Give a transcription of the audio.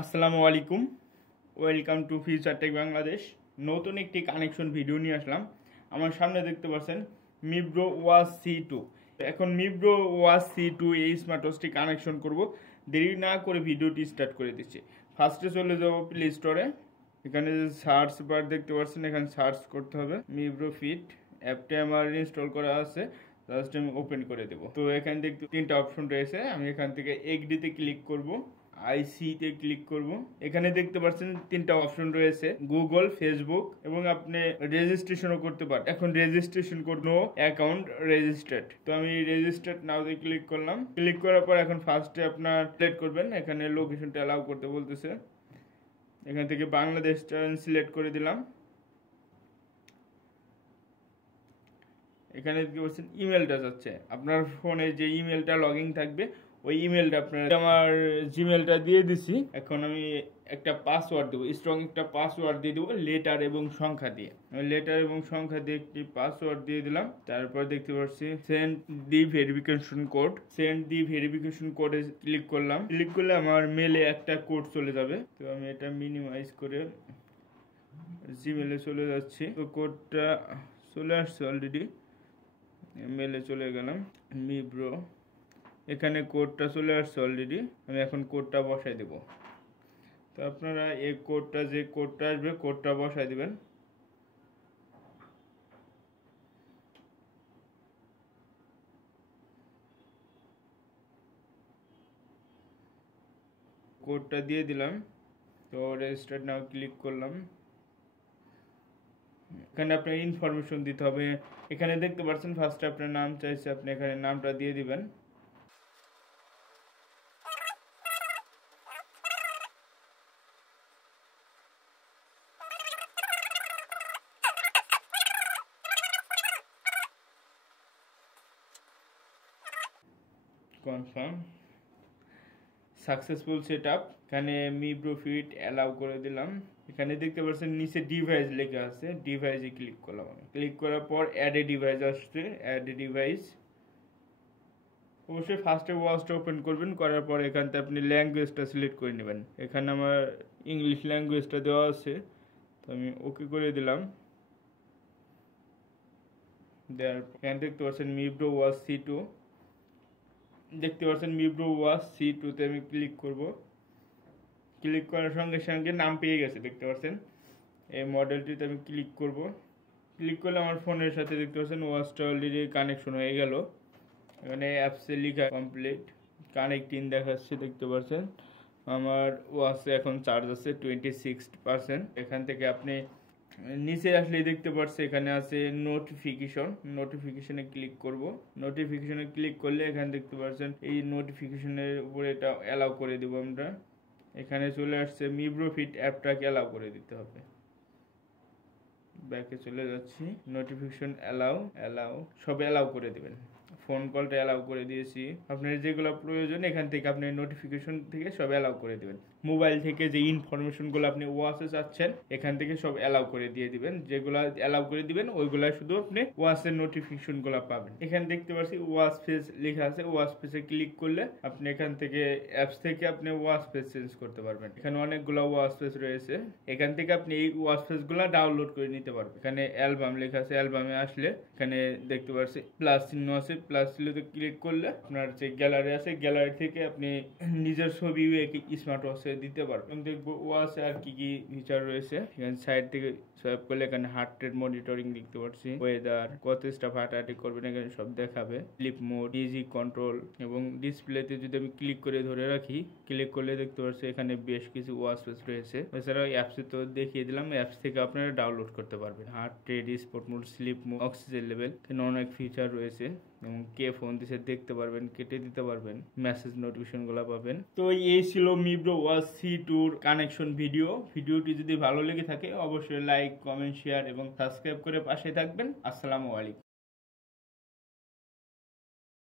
আসসালামু আলাইকুম, welcome to future tech Bangladesh. নতুন একটি কানেকশন ভিডিও নিয়ে আসলাম। আমার সামনে দেখতে পাচ্ছেন মিব্রো ওয়াচ C2। এখন মিব্রো ওয়াচ C2 এই স্মার্ট ওয়াচটি কানেকশন করব। দেরি না করে ভিডিওটি স্টার্ট করে দিচ্ছি। ফার্স্টে চলে যাব প্লে স্টোরে। এখানে যে সার্চ বার দেখতে পাচ্ছেন, এখানে সার্চ করতে হবে মিব্রো ফিট। অ্যাপটা আমার ইনস্টল করা আছে, জাস্ট আমি ওপেন করে দেব। তো এখানে দেখতে তিনটা অপশন রয়েছে। আমি এখান থেকে এগ্রিতে ক্লিক করব, আইসিতে ক্লিক করব। এখানে দেখতে পাচ্ছেন তিনটা অপশন রয়েছে, গুগল, ফেসবুক এবং আপনি রেজিস্ট্রেশনও করতে পারেন। এখন রেজিস্ট্রেশন করবো, অ্যাকাউন্ট রেজিস্টার্ড। তো আমি রেজিস্টার্ড নাওতে ক্লিক করলাম। ক্লিক করার পর এখন ফার্স্টে আপনার সিলেক্ট করবেন। এখানে লোকেশনটা অ্যালাউ করতে বলতেছে। এখান থেকে বাংলাদেশটা সিলেক্ট করে দিলাম। এখানে দেখতে পাচ্ছেন ইমেলটা যাচ্ছে, আপনার ফোনে যে ইমেলটা লগইন থাকবে ওই ইমেলটা আপনার, আমার জিমেলটা দিয়ে দিছি। এখন আমি একটা পাসওয়ার্ড দেবো, স্ট্রং একটা পাসওয়ার্ড দিয়ে দেবো, লেটার এবং সংখ্যা দিয়ে। লেটার এবং সংখ্যা দিয়ে একটি পাসওয়ার্ড দিয়ে দিলাম। তারপর দেখতে পাচ্ছি সেন্ড দি ভেরিফিকেশন কোড। সেন্ড দি ভেরিফিকেশন কোডে ক্লিক করলাম। ক্লিক করলে আমার মেলে একটা কোড চলে যাবে। তো আমি এটা মিনিমাইজ করে জিমেলে চলে যাচ্ছি। তো কোডটা চলে আসছে অলরেডি, মেলে চলে গেলাম। মিব্রো, এখানে কোডটা চলে আসছে অলরেডি। আমি এখন কোডটা বসাই দেব। তো আপনারা এই কোডটা, যে কোডটা আসবে কোডটা বসাই দিবেন। কোডটা দিয়ে দিলাম। তো রেজিস্টার নাও ক্লিক করলাম। এখানে আপনার ইনফরমেশন দিতে হবে। এখানে দেখতে পাচ্ছেন ফার্স্টে আপনার নাম চাইছে, আপনি এখানে নামটা দিয়ে দিবেন। Confirm, successful setup. এখানে মিব্রো ফিট অ্যালাউ করে দিলাম। এখানে দেখতে পাচ্ছেন নিচে ডিভাইস লেখা আছে, ডিভাইসে ক্লিক করলাম। আমি ক্লিক করার পর অ্যাড এ ডিভাইস আসছে, অ্যাড এ ডিভাইস। অবশ্যই ফার্স্টে ওয়াচটা ওপেন করবেন, করার পর এখান থেকে আপনি ল্যাঙ্গুয়েজটা সিলেক্ট করে নেবেন। এখানে আমার ইংলিশ ল্যাঙ্গুয়েজটা দেওয়া আছে, তো আমি ওকে করে দিলাম। এখানে দেখতে পাচ্ছেন মিব্রো ওয়াচ C2, দেখতে পাচ্ছেন মিব্রো ওয়াচ C2তে আমি ক্লিক করব। ক্লিক করার সঙ্গে সঙ্গে নাম পেয়ে গেছে, দেখতে পাচ্ছেন। এই মডেলটিতে আমি ক্লিক করব। ক্লিক করলে আমার ফোনের সাথে দেখতে পাচ্ছেন ওয়াচটা অলরেডি কানেকশন হয়ে গেল। এখানে অ্যাপসে লেখা কমপ্লিট, কানেক্টিং দেখাচ্ছে, দেখতে পাচ্ছেন। আমার ওয়াচে এখন চার্জ আছে 26%। এখান থেকে আপনি নিচে আসলে দেখতে পাচ্ছেন এখানে আছে নোটিফিকেশন। নোটিফিকেশনে ক্লিক করব। নোটিফিকেশনে ক্লিক করলে এখানে দেখতে পাচ্ছেন এই নোটিফিকেশনের উপরে এটা অ্যালাউ করে দেব আমরা। এখানে চলে আসছে মিব্রো ফিট অ্যাপটাকে অ্যালাউ করে দিতে হবে। ব্যাকে চলে যাচ্ছি, নোটিফিকেশন অ্যালাউ সব অ্যালাউ করে দেবেন। ফোন কলটা অ্যালাউ করে দিয়েছি। আপনার যেগুলো প্রয়োজন এখান থেকে আপনি নোটিফিকেশন থেকে সব অ্যালাউ করে দেবেন। মোবাইল থেকে যে ইনফরমেশনগুলো আপনি ওয়াচে চাচ্ছেন এখান থেকে সব অ্যালাউ করে দিয়ে দিবেন। যেগুলো অ্যালাউ করে দিবেন ওইগুলা শুধু আপনি ওয়াচের নোটিফিকেশনগুলো পাবেন। এখানে দেখতে পাচ্ছি ওয়াচ ফেস লেখা আছে, ওয়াচ ফেসে ক্লিক করলে আপনি এখান থেকে অ্যাপস থেকে আপনি ওয়াচ ফেস চেঞ্জ করতে পারবেন। এখানে অনেকগুলো ওয়াচ ফেস রয়েছে, এখান থেকে আপনি এই ওয়াচ ফেসগুলো ডাউনলোড করে নিতে পারবেন। এখানে অ্যালবাম লেখা আছে, অ্যালবামে আসলে এখানে দেখতে পাচ্ছি প্লাস চিহ্ন আছে, প্লাস চিহ্নতে ক্লিক করলে আপনার যে গ্যালারি আছে গ্যালারি থেকে আপনি নিজের ছবি স্মার্ট ওয়াচে দিতে পারবেন। দেখবো ওয়াচে আর কি কি ফিচার রয়েছে। এখানে সাইড থেকে সোয়াইপ করলে এখানে হার্ট রেট মনিটরিং দেখতে পাচ্ছি, ওয়েদার, কত স্টাফ হাঁটাহাঁটি করবেন এখানে সব দেখাবে, স্লিপ মোড, মিউজিক কন্ট্রোল এবং ডিসপ্লেতে যদি আমি ক্লিক করে ধরে রাখি, ক্লিক করলে দেখতে পাচ্ছি এখানে বেশ কিছু ওয়াচ ফেস রয়েছে। এছাড়াও অ্যাপসে তো দেখিয়ে দিলাম, অ্যাপস থেকে আপনারা ডাউনলোড করতে পারবেন। Heart rate, sport mode, sleep mode, oxygen level, এখানে অনেক ফিচার রয়েছে এবং কে ফোন দিছে দেখতে পারবেন, কেটে দিতে পারবেন, মেসেজ নোটিফিকেশন গুলো পাবেন। তো এই ছিল মিব্রো ওয়াচ C2 কানেকশন ভিডিও। ভিডিওটি যদি ভালো লেগে থাকে অবশ্যই লাইক, কমেন্ট, শেয়ার এবং সাবস্ক্রাইব করে পাশে থাকবেন। আসসালামু আলাইকুম।